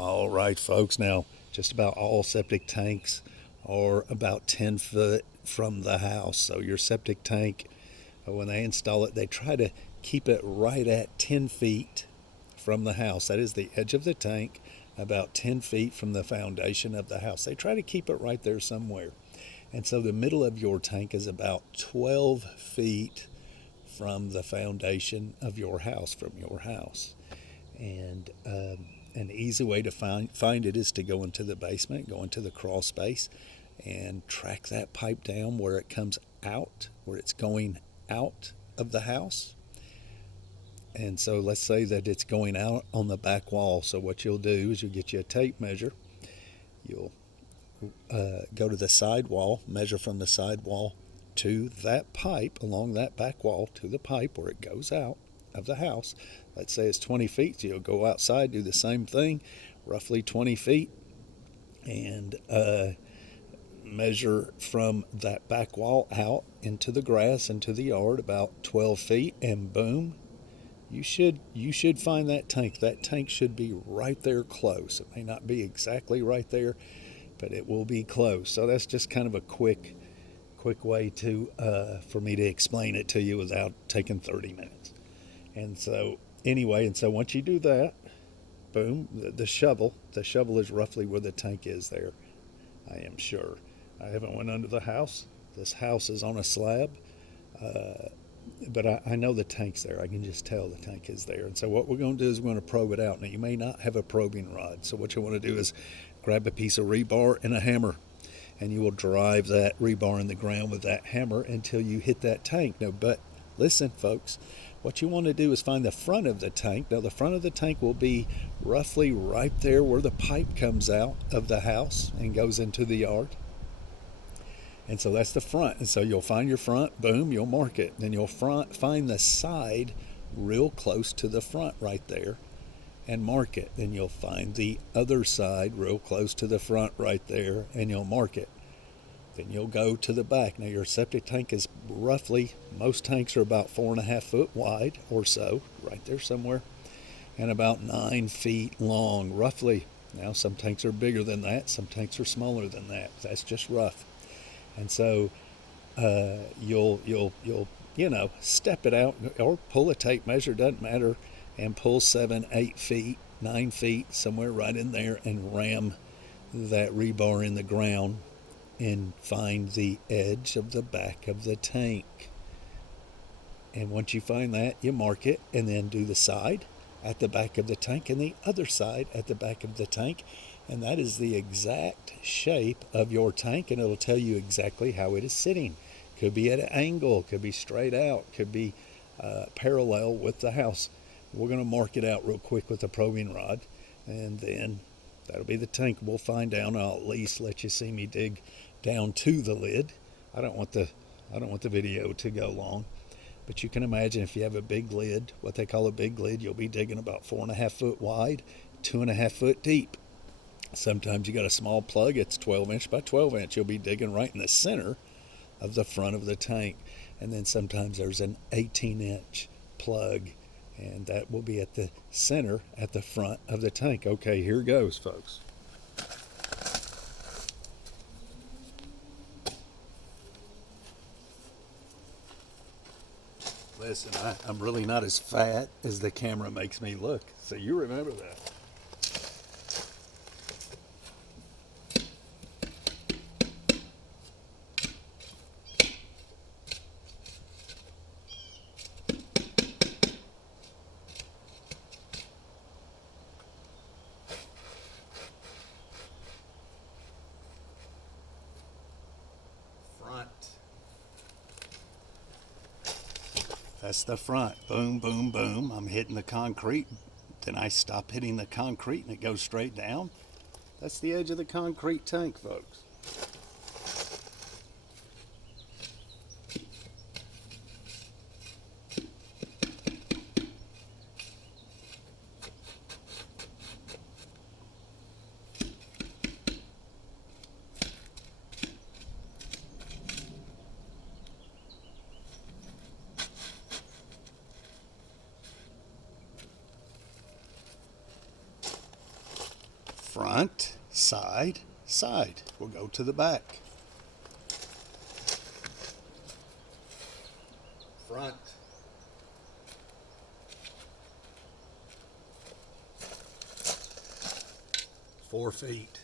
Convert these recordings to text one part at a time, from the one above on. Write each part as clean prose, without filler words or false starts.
All right, folks. Now, just about all septic tanks are about 10 foot from the house. So, your septic tank, when they install it, they try to keep it right at 10 feet from the house. That is the edge of the tank, about 10 feet from the foundation of the house. They try to keep it right there somewhere. And so, the middle of your tank is about 12 feet from the foundation of your house, from your house. And an easy way to find it is to go into the basement, go into the crawl space, and track that pipe down where it comes out, where it's going out of the house. And so let's say that it's going out on the back wall. So what you'll do is you'll get you a tape measure. You'll go to the side wall, measure from the side wall to that pipe, along that back wall to the pipe where it goes out of the house. Let's say it's 20 feet, so you'll go outside, do the same thing, roughly 20 feet, and measure from that back wall out into the grass, into the yard, about 12 feet, and boom, you should find that tank. That tank should be right there close. It may not be exactly right there, but it will be close. So that's just kind of a quick way to for me to explain it to you without taking 30 minutes. And so anyway, and so once you do that, boom, the shovel is roughly where the tank is there. I am sure. I haven't went under the house. This house is on a slab, but I know the tank's there. I can just tell the tank is there. And so what we're going to do is we're going to probe it out. Now you may not have a probing rod, so what you want to do is grab a piece of rebar and a hammer, and you will drive that rebar in the ground with that hammer until you hit that tank. Now, but listen, folks, what you want to do is find the front of the tank. Now, the front of the tank will be roughly right there where the pipe comes out of the house and goes into the yard. And so that's the front. And so you'll find your front, boom, you'll mark it. Then you'll find the side real close to the front right there and mark it. Then you'll find the other side real close to the front right there and you'll mark it. Then you'll go to the back. Now your septic tank is roughly, most tanks are about 4.5 foot wide or so, right there somewhere, and about 9 feet long, roughly. Now some tanks are bigger than that, some tanks are smaller than that. That's just rough. And so you'll step it out or pull a tape measure, doesn't matter, and pull 7, 8 feet, 9 feet, somewhere right in there, and ram that rebar in the ground and find the edge of the back of the tank. And once you find that, you mark it and then do the side at the back of the tank and the other side at the back of the tank. And that is the exact shape of your tank, and it'll tell you exactly how it is sitting. Could be at an angle, could be straight out, could be parallel with the house. We're going to mark it out real quick with a probing rod, and then that'll be the tank. We'll find down. I'll at least let you see me dig down to the lid. I don't want the video to go long, but you can imagine if you have a big lid, what they call a big lid, you'll be digging about 4.5 foot wide, 2.5 foot deep. Sometimes you got a small plug, it's 12 inch by 12 inch. You'll be digging right in the center of the front of the tank. And then sometimes there's an 18-inch plug, and that will be at the center, at the front of the tank. Okay, here goes, folks. Listen, I'm really not as fat as the camera makes me look, so you remember that. Front. That's the front. Boom, boom, boom. I'm hitting the concrete. Then I stop hitting the concrete and it goes straight down. That's the edge of the concrete tank, folks. front, side, side. We'll go to the back. Front. Four feet.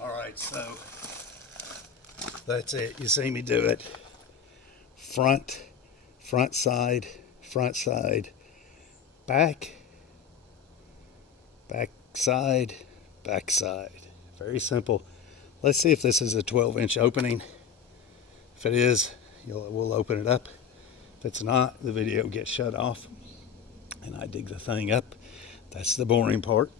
All right, so that's it. You see me do it. Front, front side, back, back side, back side. Very simple. Let's see if this is a 12-inch opening. If it is, we'll open it up. If it's not, the video gets shut off and I dig the thing up. That's the boring part.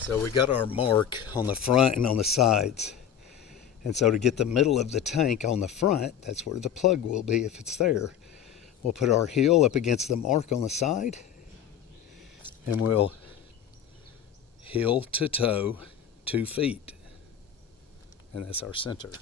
So we got our mark on the front and on the sides. And so to get the middle of the tank on the front, that's where the plug will be if it's there. We'll put our heel up against the mark on the side and we'll heel to toe 2 feet. And that's our center.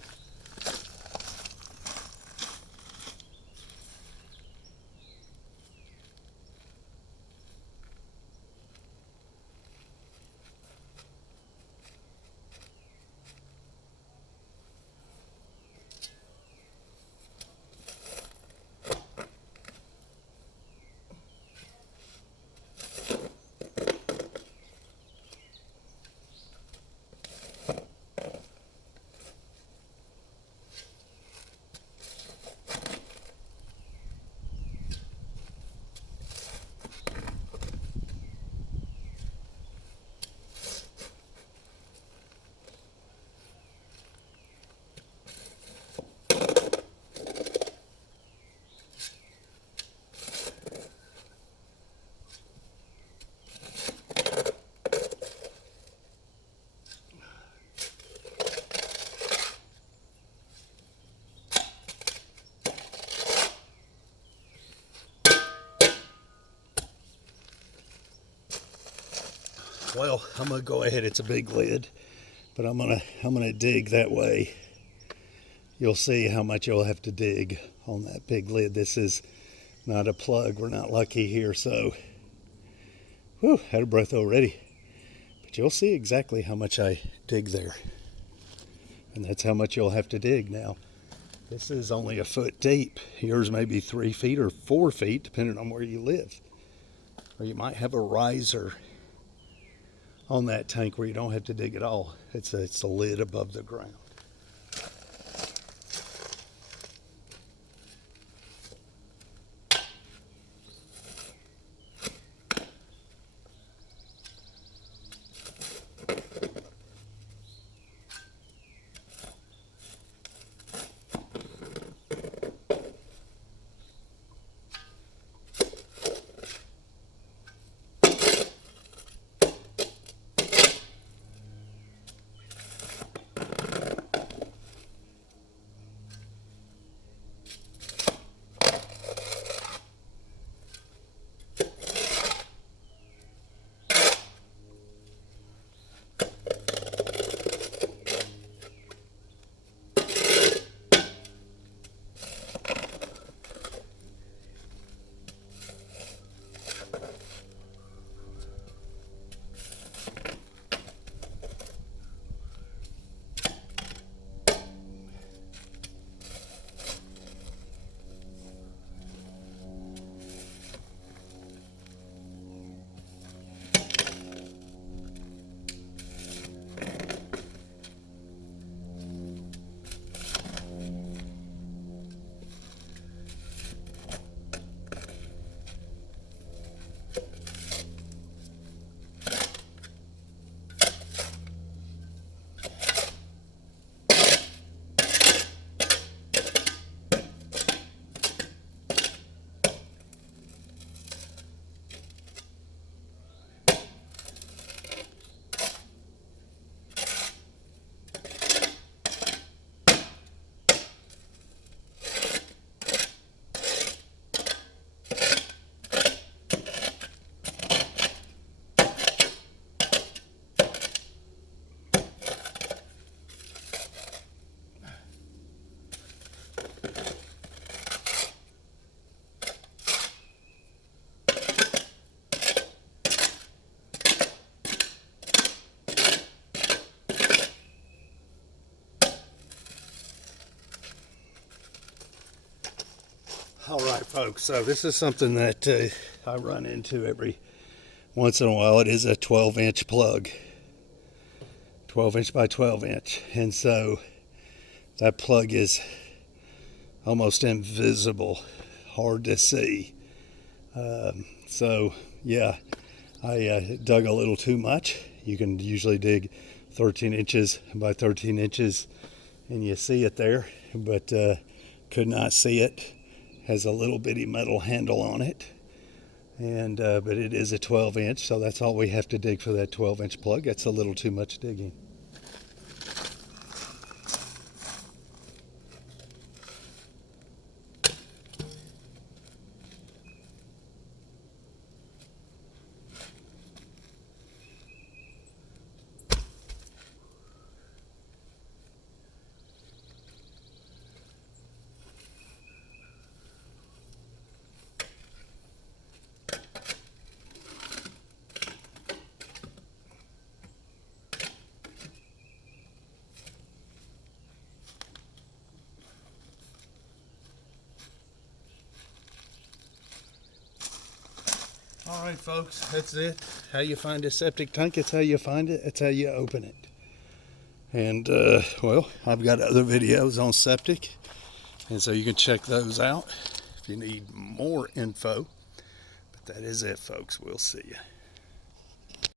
Well, I'm gonna go ahead. It's a big lid, but I'm gonna dig that way. You'll see how much you'll have to dig on that big lid. This is not a plug. We're not lucky here, so whew, out of breath already. But you'll see exactly how much I dig there, and that's how much you'll have to dig. Now, this is only a foot deep. Yours may be 3 feet or 4 feet, depending on where you live. Or you might have a riser on that tank where you don't have to dig at all. It's a lid above the ground. All right, folks, so this is something that I run into every once in a while. It is a 12-inch plug, 12-inch by 12-inch, and so that plug is almost invisible, hard to see. So yeah, I dug a little too much. You can usually dig 13 inches by 13 inches and you see it there, but could not see it. Has a little bitty metal handle on it, and but it is a 12-inch, so that's all we have to dig for that 12-inch plug. That's a little too much digging. All right, folks, that's it. How you find a septic tank, it's how you find it, it's how you open it. And, well, I've got other videos on septic, and so you can check those out if you need more info. But that is it, folks. We'll see you.